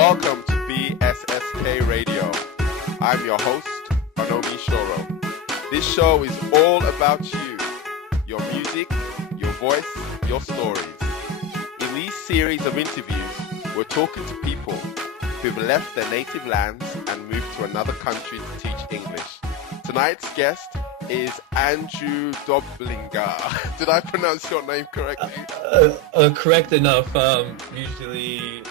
Welcome to BSSK Radio. I'm your host, Onomi Shoro. This show is all about you, your music, your voice, your stories. In these series of interviews, we're talking to people who've left their native lands and moved to another country to teach English. Tonight's guest is Drew Dobz. Did I pronounce your name correctly? Correct enough. Usually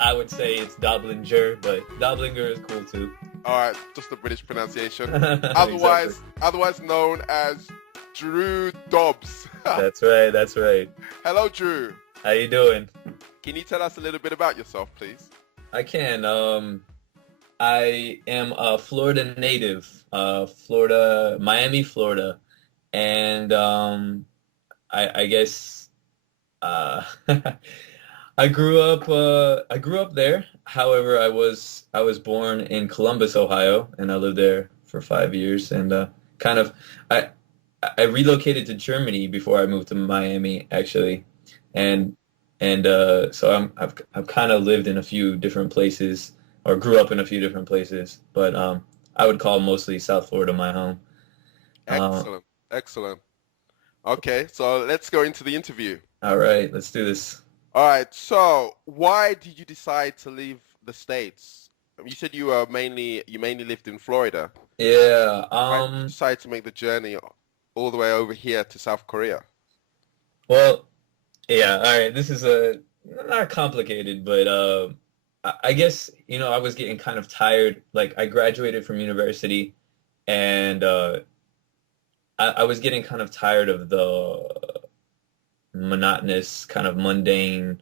I would say it's Doblinger, but Doblinger is cool too. All right, just the British pronunciation. Otherwise known as Drew Dobz. That's right. Hello, Drew. How you doing? Can you tell us a little bit about yourself, please? I can. I am a Florida native, Miami, Florida, and I guess I grew up there. However, I was born in Columbus, Ohio, and I lived there for 5 years. And I relocated to Germany before I moved to Miami, actually, and so I've kind of lived in a few different places, or grew up in a few different places. But I would call mostly South Florida my home. Excellent. Okay, so let's go into the interview. All right, let's do this. All right, so why did you decide to leave the States? You said you mainly lived in Florida. Yeah. Why did you decide to make the journey all the way over here to South Korea? Well, yeah. All right. This is not complicated, but I guess I was getting kind of tired. Like I graduated from university, and I was getting kind of tired of the monotonous, kind of mundane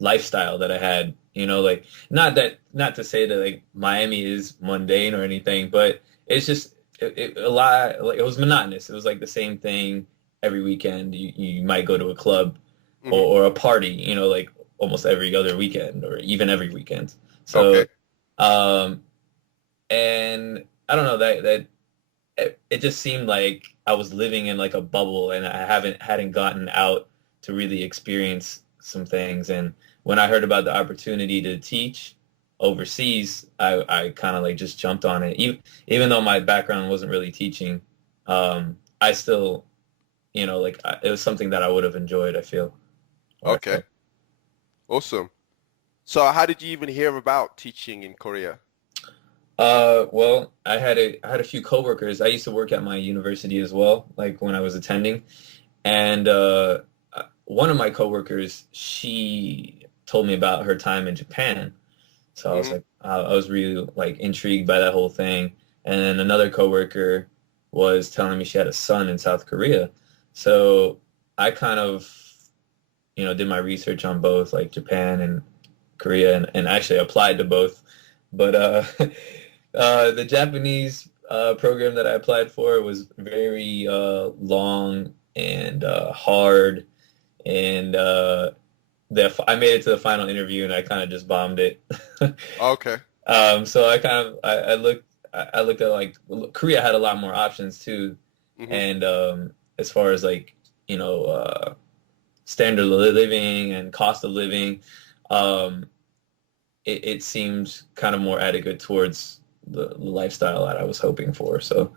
lifestyle that I had. Like not to say that like Miami is mundane or anything, but it's just it was monotonous. It was like the same thing every weekend. You might go to a club or a party, like almost every other weekend or even every weekend. So, okay. And I don't know that it just seemed like I was living in like a bubble, and I hadn't gotten out to really experience some things. And when I heard about the opportunity to teach overseas, I kind of like just jumped on it. Even though my background wasn't really teaching, I still, it was something that I would have enjoyed, I feel. Okay. Awesome. So how did you even hear about teaching in Korea? Well, I had a few coworkers. I used to work at my university as well, like when I was attending, and one of my coworkers, she told me about her time in Japan. So I was like, I was really like intrigued by that whole thing. And then another coworker was telling me she had a son in South Korea. So I kind of, did my research on both, like Japan and Korea, and actually applied to both. But the Japanese program that I applied for was very long and hard, and I made it to the final interview, and I kind of just bombed it. Okay. So I looked at like Korea had a lot more options too, and as far as like standard of living and cost of living, it seemed kind of more adequate towards the lifestyle that I was hoping for. So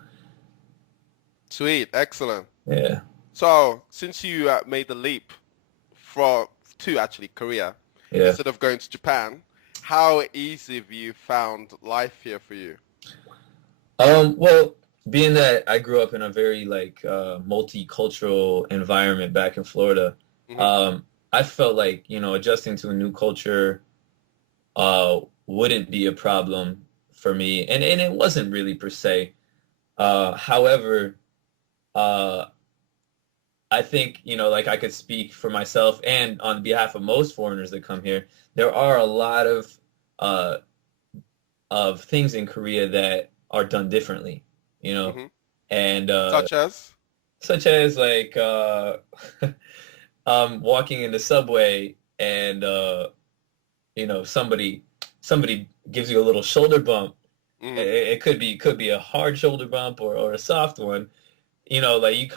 sweet, excellent. Yeah. So since you made the leap to actually Korea, instead of going to Japan, how easy have you found life here for you? Well, being that I grew up in a very like multicultural environment back in Florida, I felt like adjusting to a new culture wouldn't be a problem for me, and it wasn't really per se. However, I think like I could speak for myself and on behalf of most foreigners that come here. There are a lot of things in Korea that are done differently, and such as like walking in the subway and somebody gives you a little shoulder bump. It could be a hard shoulder bump or a soft one. Like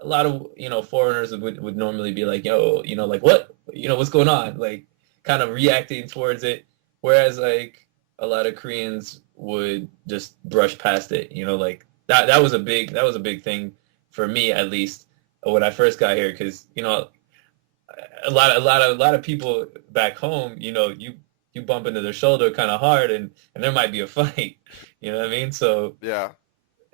a lot of foreigners would normally be like, yo, like what, what's going on, like kind of reacting towards it, whereas like a lot of Koreans would just brush past it. You know, like that was a big thing for me, at least when I first got here, because you know a lot of people back home, you know, you bump into their shoulder kind of hard, and there might be a fight. You know what I mean? So Yeah.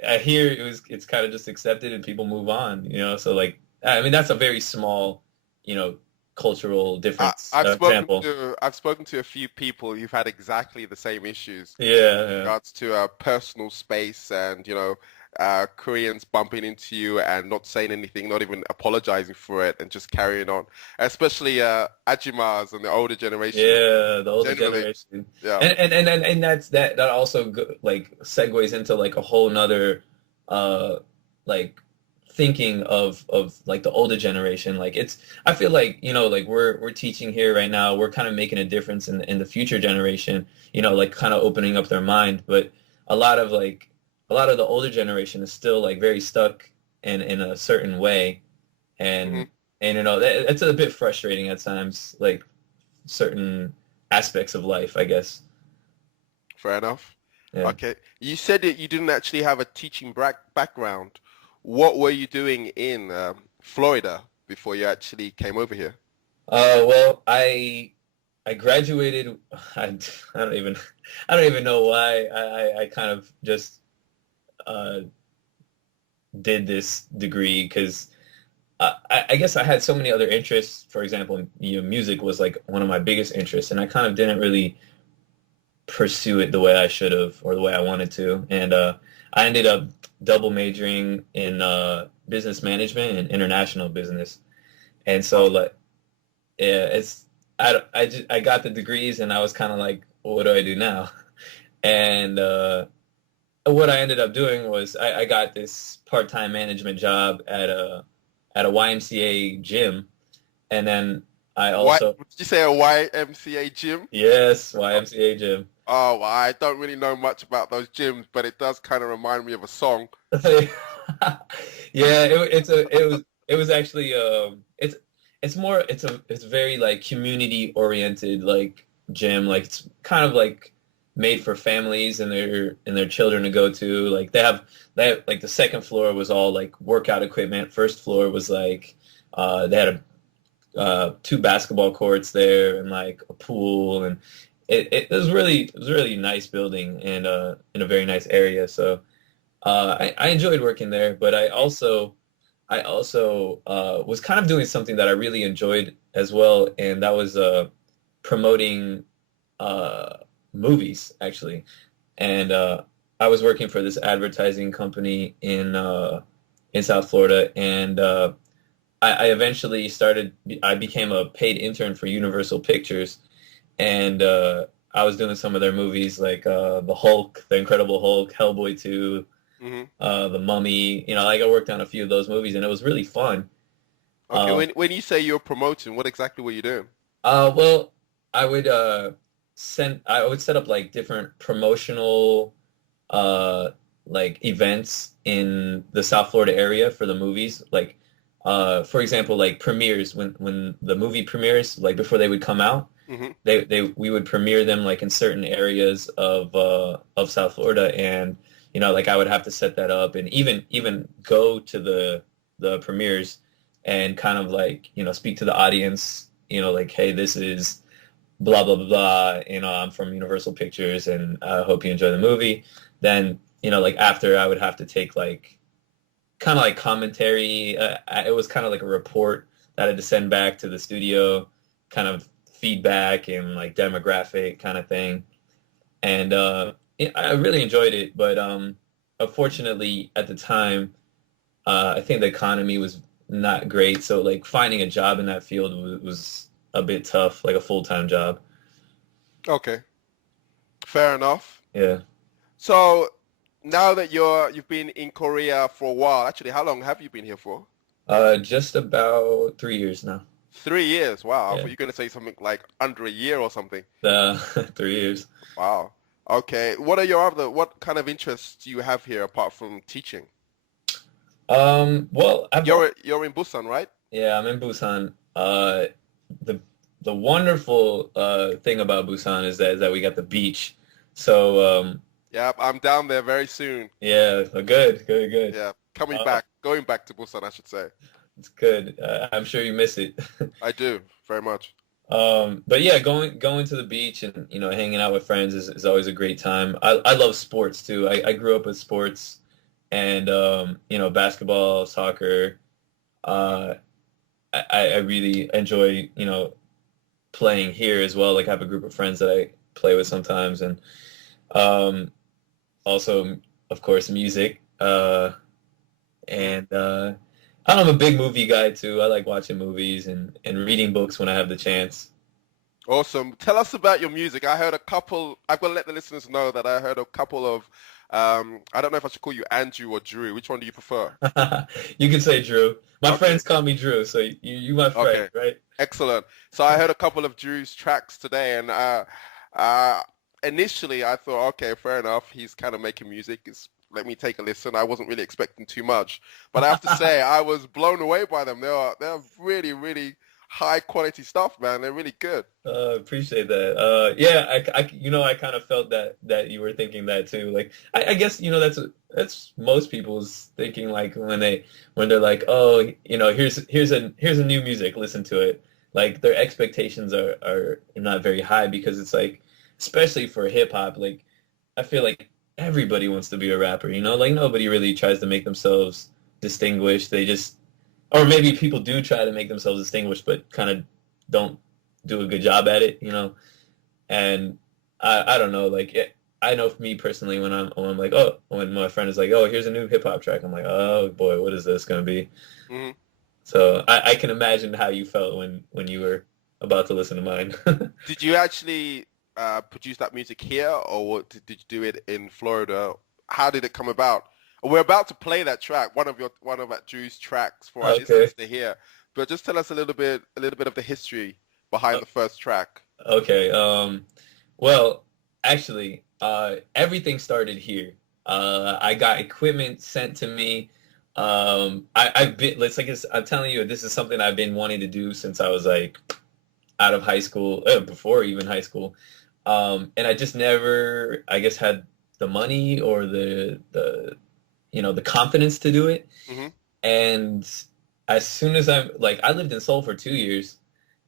I hear it's kind of just accepted and people move on. You know, so like I mean that's a very small, you know, cultural difference example. I've spoken to a few people who've had exactly the same issues Yeah, in yeah. regards to personal space and Koreans bumping into you and not saying anything, not even apologizing for it, and just carrying on. Especially Ajimas and the older generation. Yeah, the older Generally, generation. yeah. And that also like segues into like a whole nother like thinking of like the older generation. Like I feel like, you know, like we're teaching here right now, we're kind of making a difference in the future generation, you know, like kind of opening up their mind. But a lot of the older generation is still like very stuck in a certain way, Hmm. and you know it's a bit frustrating at times, like certain aspects of life, I guess. Fair enough. Yeah. Okay. You said that you didn't actually have a teaching background. What were you doing in Florida before you actually came over here? Well, I graduated. I, I don't even I don't even know why I kind of just uh, did this degree because I guess I had so many other interests. For example, you know, music was like one of my biggest interests, and I kind of didn't really pursue it the way I should have or the way I wanted to. And I ended up double majoring in business management and international business. And so Awesome. like yeah, I got the degrees and I was kind of like, well, what do I do now? And what I ended up doing was I got this part-time management job at a YMCA gym, and then I Why also did you say a YMCA gym? yes, YMCA gym. Oh, well, I don't really know much about those gyms, but it does kind of remind me of a song. Yeah, it was actually it's more it's very like community oriented like gym, like it's kind of like made for families and their children to go to. Like they have like the second floor was all like workout equipment. First floor was like they had two basketball courts there and like a pool, and it was really nice building and in a very nice area. So I enjoyed working there, but I also was kind of doing something that I really enjoyed as well, and that was promoting uh, movies actually. And I was working for this advertising company in South Florida, and I eventually I became a paid intern for Universal Pictures, and I was doing some of their movies like The Hulk, The Incredible Hulk, Hellboy 2, Hmm. The Mummy. You know, like I worked on a few of those movies, and it was really fun. Okay, Um, when you say you're promoting, what exactly were you doing? well, I would I would set up like different promotional uh like events in the South Florida area for the movies. Like for example, like premieres when the movie premieres, like before they would come out, Hmm. they we would premiere them like in certain areas of South Florida, and you know like I would have to set that up and even go to the premieres and kind of like you know speak to the audience, you know, like hey, this is blah blah blah blah, you know, I'm from Universal Pictures and I hope you enjoy the movie. Then you know like after I would have to take like kind of like commentary. It was kind of like a report that I had to send back to the studio, kind of feedback and like demographic kind of thing. And I really enjoyed it, but unfortunately at the time, I think the economy was not great. So like finding a job in that field was a bit tough, like a full-time job. Okay, fair enough. Yeah. So now that you've been in Korea for a while, actually, how long have you been here for? Just about 3 years now. 3 years. Wow. I thought Yeah. you were going to say something like under a year or something. Uh, 3 years. Wow. Okay. What kind of interests do you have here apart from teaching? Well, You're in Busan, right? yeah, I'm in Busan. The the wonderful thing about Busan is that we got the beach. So Yeah, I'm down there very soon. yeah, good. Yeah, going back to Busan, I should say. It's good. I'm sure you miss it. I do very much. But yeah, going to the beach and hanging out with friends is always a great time. I love sports too. I grew up with sports and basketball, soccer. I really enjoy playing here as well. Like I have a group of friends that I play with sometimes, and also of course music. And I'm a big movie guy too. I like watching movies and reading books when I have the chance. Awesome. Tell us about your music. I've got to let the listeners know that I heard a couple of, I don't know if I should call you Andrew or Drew. Which one do you prefer? You can say Drew. My friends call me Drew, so you my friend, okay. Right? Excellent. So I heard a couple of Drew's tracks today, and initially I thought, okay, fair enough. He's kind of making music. Let me take a listen. I wasn't really expecting too much, but I have to say I was blown away by them. They're really, really high quality stuff, man. They're really good. Appreciate that. Yeah, I kind of felt that you were thinking that too. Like I guess that's most people's thinking. Like when they're like, oh, here's a new music, listen to it. Like their expectations are not very high because it's like, especially for hip hop, like I feel like everybody wants to be a rapper, like nobody really tries to make themselves distinguished. They just, or maybe people do try to make themselves distinguished, but kind of don't do a good job at it, And I don't know, like I know for me personally, when I'm like, oh, when my friend is like, oh, here's a new hip hop track, I'm like, oh boy, what is this going to be? Mm-hmm. So I can imagine how you felt when you were about to listen to mine. Did you actually produce that music here, or did you do it in Florida? How did it come about? We're about to play that track, one of Drew's tracks for our listeners to hear. But just tell us a little bit of the history behind the first track. Okay. Well, actually, everything started here. I got equipment sent to me. I'm telling you, this is something I've been wanting to do since I was like out of high school, before even high school. And I just never, I guess, had the money or the confidence to do it. Mm-hmm. And as soon as I lived in Seoul for 2 years,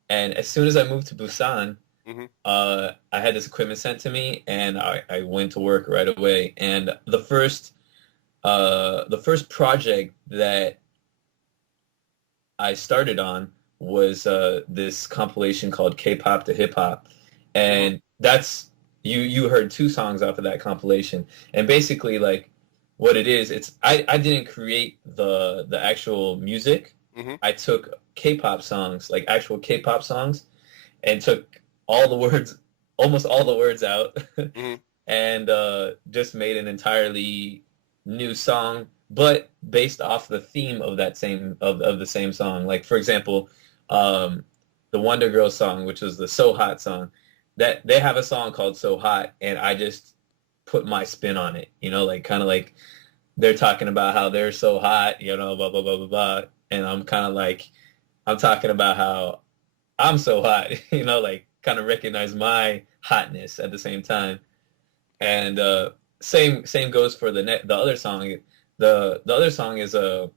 and as soon as I moved to Busan, mm-hmm. I had this equipment sent to me, and I went to work right away. And the first project that I started on was this compilation called K-pop to hip hop, and that's you heard 2 songs off of that compilation. And basically, like, what it is, I didn't create the actual music. Mm-hmm. I took K-pop songs, like actual K-pop songs, and took almost all the words out, mm-hmm. and just made an entirely new song, but based off the theme of that the same song. Like, for example, the Wonder Girls song, which was the So Hot song, that they have a song called So Hot, and I just put my spin on it, like kind of like they're talking about how they're so hot, blah, blah, blah, blah, blah. And I'm kind of like, I'm talking about how I'm so hot, like kind of recognize my hotness at the same time. And same goes for the other song. The other song is a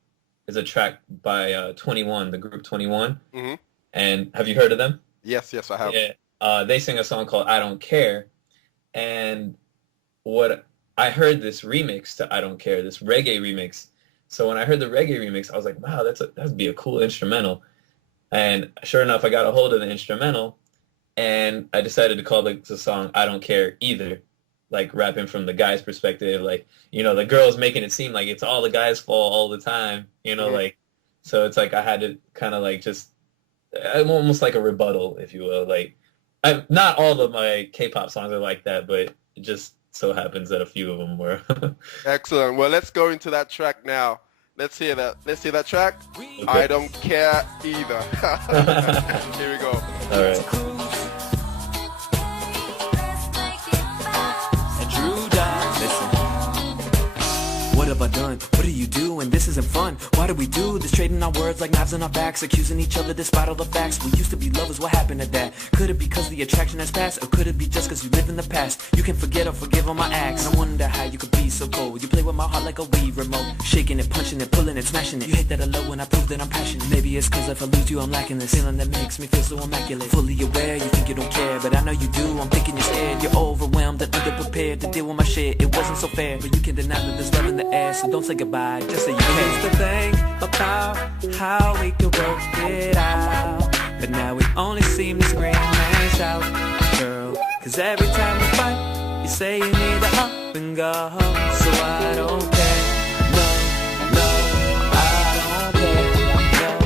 track by 21, the group 21. Mm-hmm. And have you heard of them? Yes, I have. Yeah. They sing a song called I Don't Care. And what I heard this remix to I Don't Care, this reggae remix. So when I heard the reggae remix, I was like, wow, that'd be a cool instrumental. And sure enough, I got a hold of the instrumental, and I decided to call the song I Don't Care Either, like rapping from the guy's perspective, like, the girls making it seem like it's all the guys' fault all the time, mm-hmm. like, so it's like I had to kind of like just almost like a rebuttal, if you will. Like, not all of my K-pop songs are like that, but it just so happens that a few of them were. Excellent. Well, let's go into that track now. Let's hear that track. Okay. I Don't Care Either. Here we go. All right. Drew Dobz. Listen. What have I done? What do you do? And this isn't fun. Why do we do this? Trading our words like knives on our backs, accusing each other despite all the facts. We used to be lovers, what happened to that? Could it be because the attraction has passed? Or could it be just because you live in the past? You can forget or forgive all my acts. I wonder how you could be so cold. You play with my heart like a Wii remote, shaking it, punching it, pulling it, smashing it. You hit that a low when I prove that I'm passionate. Maybe it's because if I lose you I'm lacking this feeling that makes me feel so immaculate. Fully aware you think you don't care, but I know you do. I'm thinking you're scared, you're overwhelmed and underprepared to deal with my shit. It wasn't so fair, but you can deny that there's love in the air, so don't say goodbye, just say you care. I used to think about how we could work it out, but now we only seem to scream and shout, girl. Cause every time we fight, you say you need to up and go, so I don't care. No, no, I don't care.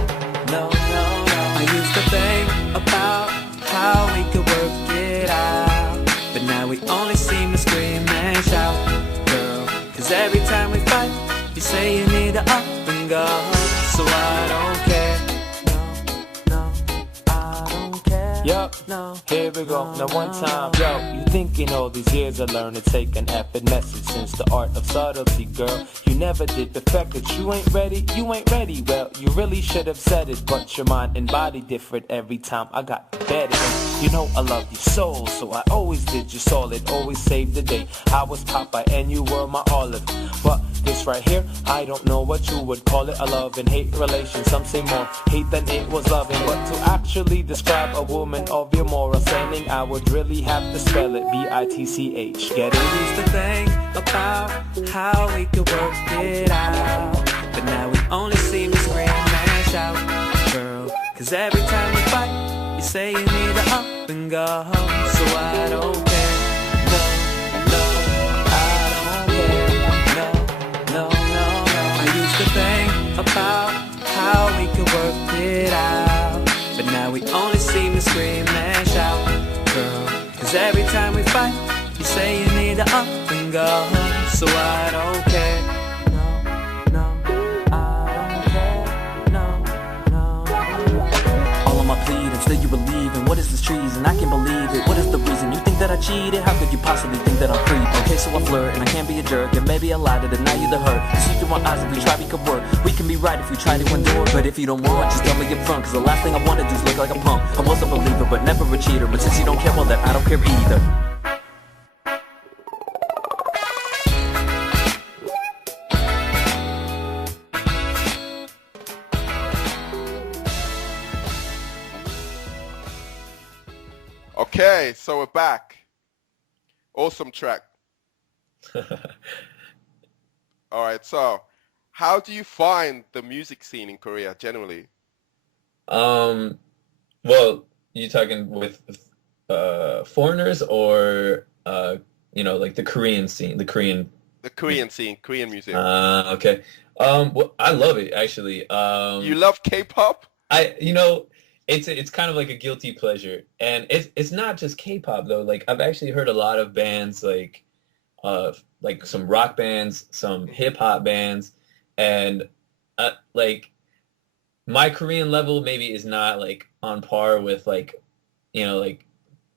No, no, no, no. I used to think about how we could work it out, but now we only seem to scream and shout, girl. Cause every time we fight, you say you need to up and go, so I don't care. No, no, I don't care. Yup, no, here we go, no, now one no, time. no. Yo, you thinking all these years I learned to take an effort message since the art of subtlety, girl. You never did perfect it, you ain't ready, well, you really should have said it, but your mind and body different every time I got better. And you know I love your soul, so I always did you solid, always saved the day. I was Popeye and you were my olive, but this right here, I don't know what you would call it, a love and hate relation. Some say more hate than it was loving, but to actually describe a woman of your moral standing, I would really have to spell it B-I-T-C-H. Get it? We used to think about how we could work it out, but now we only seem to scream and shout, girl. Cause every time we fight, you say you need to up and go, so I don't care. No, no, I don't care. No, no, no, no. I used to think about how we could work it out, but now we only seem to scream and shout, girl. Cause every time we fight, you say you need to up and go, so I don't care. No, no, I don't care. No, no. All on my pleading, still you believe in what is this treason? I can't believe it. What is the reason? You think that I cheated? How could you possibly think that I'm free? Okay, so I flirt and I can't be a jerk, and maybe I lied to deny you the hurt. See through my eyes, if we try we could work. We can be right if we try to endure, but if you don't want, just tell me up front. Cause the last thing I wanna do is look like a punk. I was a believer, but never a cheater. But since you don't care, well then I don't care either. Okay, so we're back. Awesome track. All right, so how do you find the music scene in Korea generally? Well, you talking with foreigners or like the Korean scene, the Korean scene, Korean music. Okay. Well, I love it actually. You love K-pop? It's kind of like a guilty pleasure, and it's not just K-pop though. Like I've actually heard a lot of bands like some rock bands, some hip hop bands, and like my Korean level maybe is not like on par with like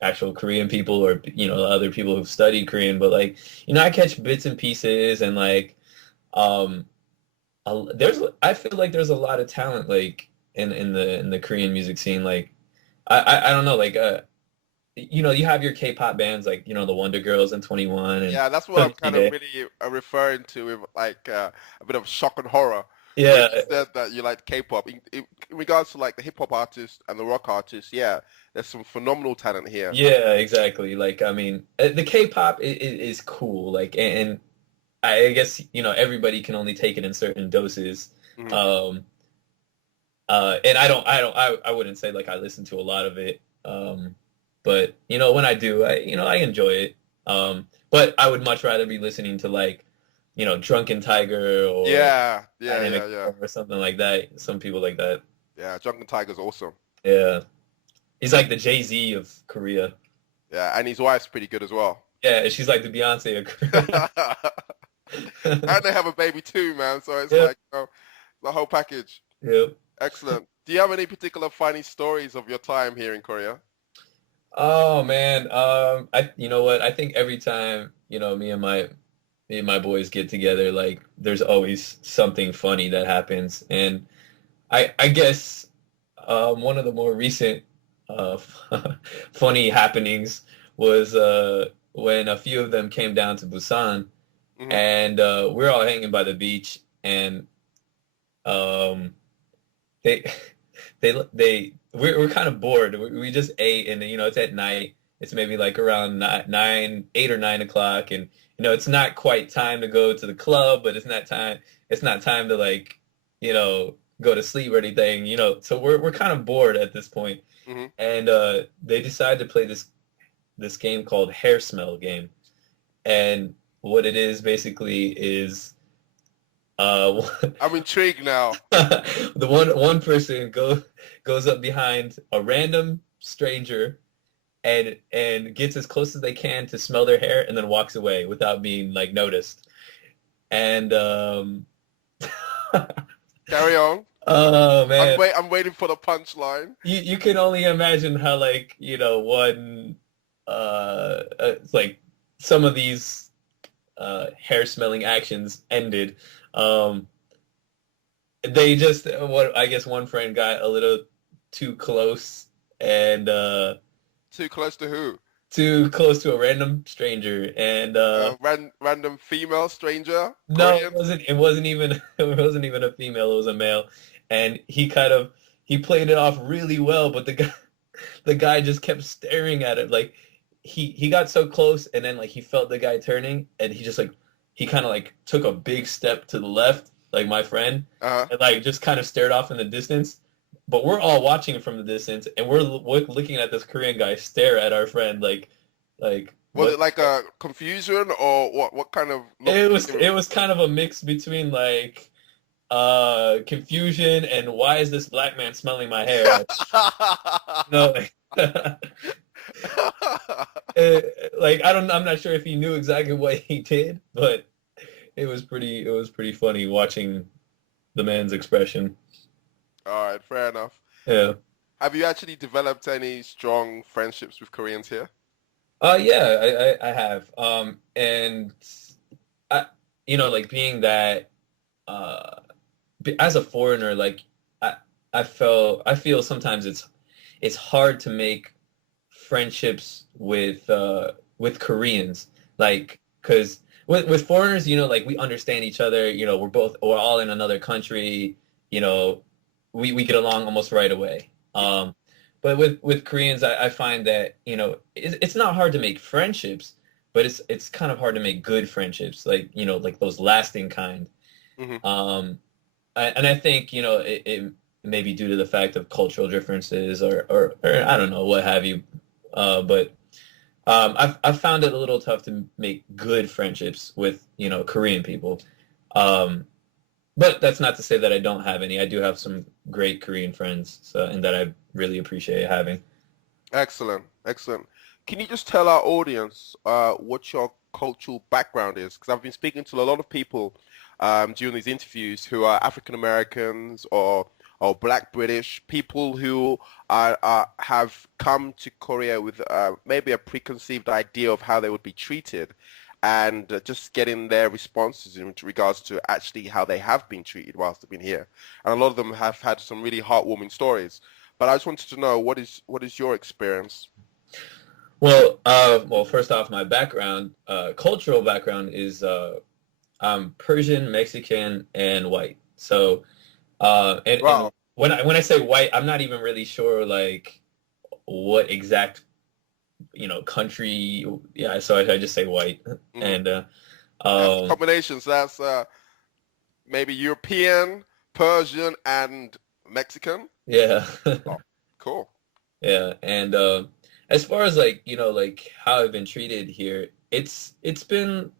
actual Korean people or other people who've studied Korean, but like I catch bits and pieces, and like I feel like there's a lot of talent like in the Korean music scene. Like I don't know, like you have your K-pop bands like the Wonder Girls and 21 and yeah, that's what I'm kind of really referring to with like a bit of shock and horror. Yeah, you said that you like K-pop. In regards to like the hip hop artists and the rock artists, yeah, there's some phenomenal talent here. Yeah, exactly. Like I mean, the K-pop is cool. Like, and I guess everybody can only take it in certain doses. Mm-hmm. And I wouldn't say like I listen to a lot of it. But when I do, I enjoy it. But I would much rather be listening to like Drunken Tiger or or something like that. Some people like that. Yeah, Drunken Tiger's awesome. Yeah, he's like the Jay-Z of Korea. Yeah, and his wife's pretty good as well. Yeah, she's like the Beyonce of Korea. And they have a baby too, man. So it's like the whole package. Yep. Excellent. Do you have any particular funny stories of your time here in Korea? Oh man, you know what? I think every time me and me and my boys get together, like there's always something funny that happens. And I guess one of the more recent uh, funny happenings was when a few of them came down to Busan, Hmm. and we're all hanging by the beach, and um, they we're kind of bored. We just ate, and it's at night. It's maybe like around 8 or 9 o'clock, and it's not quite time to go to the club, but it's not time to like go to sleep or anything. So we're kind of bored at this point, Hmm. and they decided to play this game called Hair Smell Game, and what it is basically is uh I'm intrigued now. the one person goes up behind a random stranger and gets as close as they can to smell their hair and then walks away without being like noticed. And Carry on. oh man, I'm waiting for the punchline. you can only imagine how like one it's like some of these hair smelling actions ended. Um, they just what I guess one friend got a little too close and Too close to who? too close to a random stranger, and Random female stranger? no, Korean? it wasn't even it wasn't even a female, it was a male, and he played it off really well, but the guy just kept staring at it, like he got so close, and then like he felt the guy turning, and he kind of like took a big step to the left, like my friend, Uh-huh. and like just kind of stared off in the distance. But we're all watching it from the distance, and we're looking at this Korean guy stare at our friend, like Was what? it like a confusion or what? What kind of look It was was it? it was kind of a mix between like confusion and why is this black man smelling my hair? No, like I'm not sure if he knew exactly what he did, but it was pretty funny watching the man's expression. All right, fair enough. Yeah. Have you actually developed any strong friendships with Koreans here? Yeah, I have. And I, like being that, uh, as a foreigner, like I feel sometimes it's hard to make friendships with Koreans, like, because with foreigners, like we understand each other, we're all in another country, we get along almost right away. But with Koreans, I find that, it's not hard to make friendships, but it's kind of hard to make good friendships, like, like those lasting kind. Hmm. And I think, it may be due to the fact of cultural differences or I don't know, what have you. But I've found it a little tough to make good friendships with, Korean people. But that's not to say that I don't have any. I do have some great Korean friends, and that I really appreciate having. Excellent, excellent. Can you just tell our audience what your cultural background is? Because I've been speaking to a lot of people during these interviews who are African Americans or Black British people who have come to Korea with maybe a preconceived idea of how they would be treated, and just getting their responses in regards to actually how they have been treated whilst they've been here. And a lot of them have had some really heartwarming stories. But I just wanted to know, what is your experience? Well, first off, my background, cultural background is I'm Persian, Mexican, and white. So, and Wow. when I say white, I'm not even really sure like what exact country. Yeah, so I just say white, Mhm. and That's um, combinations. That's maybe European, Persian, and Mexican. yeah, Oh, cool. yeah, and as far as like like how I've been treated here, it's been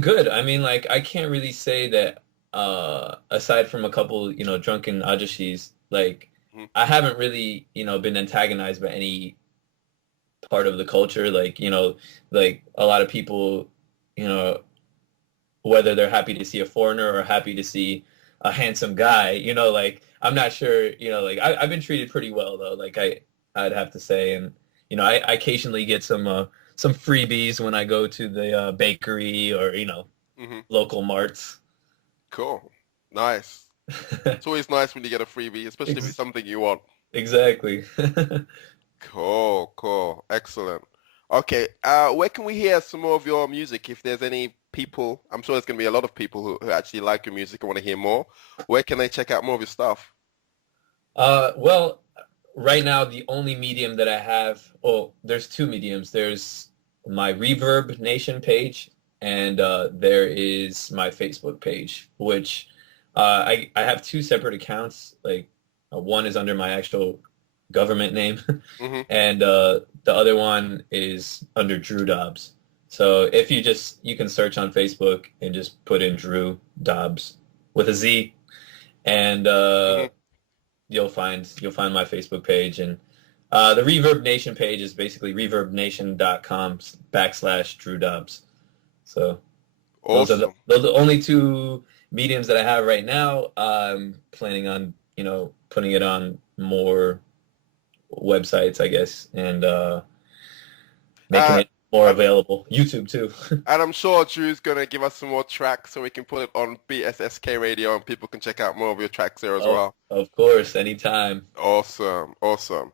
good. I mean, like I can't really say that aside from a couple drunken ajashis, like Mhm. I haven't really been antagonized by any part of the culture. Like like a lot of people, you know whether they're happy to see a foreigner or happy to see a handsome guy, like I'm not sure, like I've been treated pretty well though, like I'd have to say. And I occasionally get some freebies when I go to the bakery or local marts. Cool, nice. It's always nice when you get a freebie, especially if it's something you want. Exactly. Cool, excellent. Okay, where can we hear some more of your music? If there's any people, I'm sure there's going to be a lot of people who actually like your music and want to hear more. Where can they check out more of your stuff? Well, right now the only medium that I have, there's two mediums. There's my Reverb Nation page, and there is my Facebook page, which I have two separate accounts. Like one is under my actual government name, and the other one is under Drew Dobz. So if you can search on Facebook and just put in Drew Dobz with a Z, and you'll find my Facebook page. And the Reverb Nation page is basically reverbnation.com/Drew Dobz. So awesome. Those are the only two mediums that I have right now. I'm planning on putting it on more websites, I guess, and making it more available. YouTube too. And I'm sure Drew's going to give us some more tracks so we can put it on BSSK Radio and people can check out more of your tracks there as well. Of course, anytime. Awesome.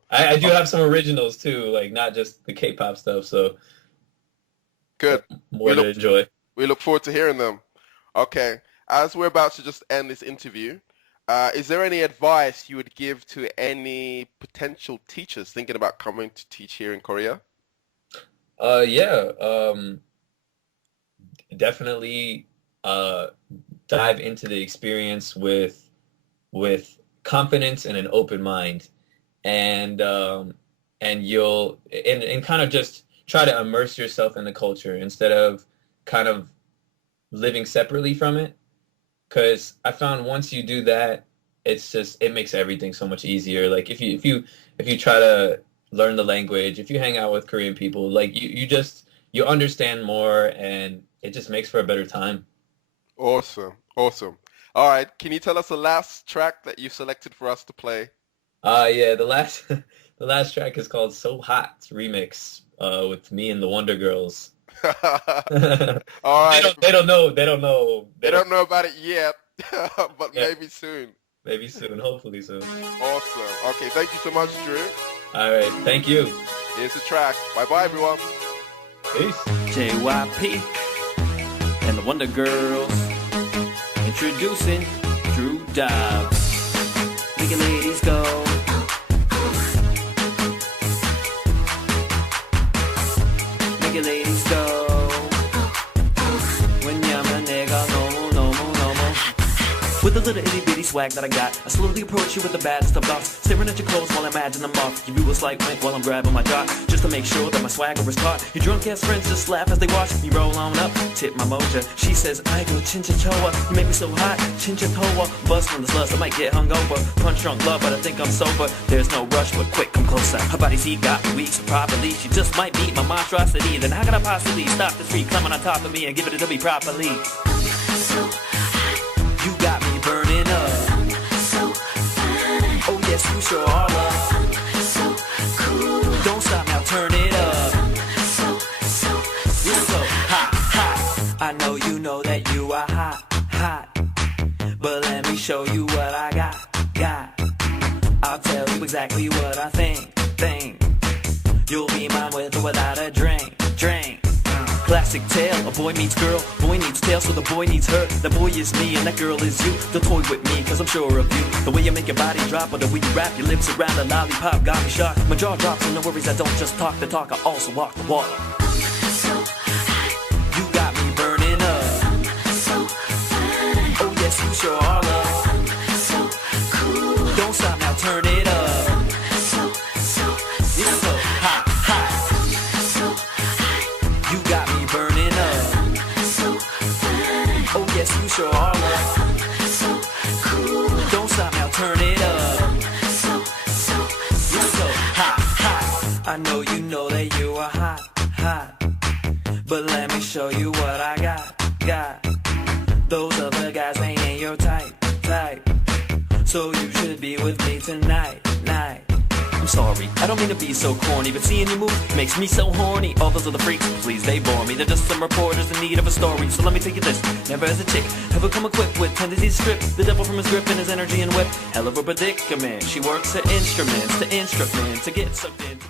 I do have some originals too, like not just the K-pop stuff, so good. More to enjoy. We look forward to hearing them. Okay, as we're about to just end this interview, is there any advice you would give to any potential teachers thinking about coming to teach here in Korea? Definitely dive into the experience with confidence and an open mind, and you'll kind of just try to immerse yourself in the culture instead of kind of living separately from it. Because I found once you do that, it makes everything so much easier. Like if you try to learn the language, if you hang out with Korean people, like you understand more, and it just makes for a better time. Awesome. All right, can you tell us the last track that you selected for us to play? The last track is called "So Hot" remix with me and the Wonder Girls. All right. They don't know. They don't know about it yet, but yeah. Maybe soon. Maybe soon. Hopefully soon. Awesome. Okay, thank you so much, Drew. All right, thank you. Here's the track. Bye-bye, everyone. Peace. JYP and the Wonder Girls introducing Drew Dobz. Make your ladies go. Make your ladies go. 왜냐면 내가 너무 with a little itty bitty swag that I got, I slowly approach you with the baddest of thoughts, staring at your clothes while I imagine them off. Give you a slight wink while I'm grabbing my dot, just to make sure that my swagger is caught. Your drunk ass friends just laugh as they watch me roll on up. Tip my moja, she says I go chinchachoa. You make me so hot, chinchatoa. Bust from this lust, I might get hungover. Punch drunk love, but I think I'm sober. There's no rush, but quick, come closer. Her body's heat got me weak, so properly she just might beat my monstrosity. Then how can I possibly stop this freak climbing on top of me and give it to me properly? You got me burning up. I'm so fine. Oh yes, you sure are. I'm so cool. Don't stop now, turn it up. I'm so you're so hot. I know you know that you are hot. But let me show you what I got. I'll tell you exactly what I think. You'll be mine with or without a drink. Classic tale, a boy meets girl, boy needs tail, so the boy needs her. The boy is me and that girl is you. Don't toy with me, cause I'm sure of you. The way you make your body drop, or the way you wrap your lips around a lollipop got me shocked. My jaw drops, and no worries, I don't just talk the talk, I also walk the walk. You got me burning up. I'm so fine. Oh yes, you sure are. I'm so cool. Don't stop now, turn it up. I'm so you're so hot. You got me burning up. I'm so fine. Oh yes, you sure are. I'm so cool. Don't stop now, turn it up. I'm so you're so hot. I know you know that you are hot. But let me show you what I got. Those other guys ain't your type. So you should be with me tonight. I'm sorry, I don't mean to be so corny, but seeing you move makes me so horny. All those other freaks, please, they bore me. They're just some reporters in need of a story. So let me take you this, never as a chick ever come equipped with tendencies to strip the devil from his grip and his energy and whip. Hell of a predicament, she works her instruments to instruments to get sucked in.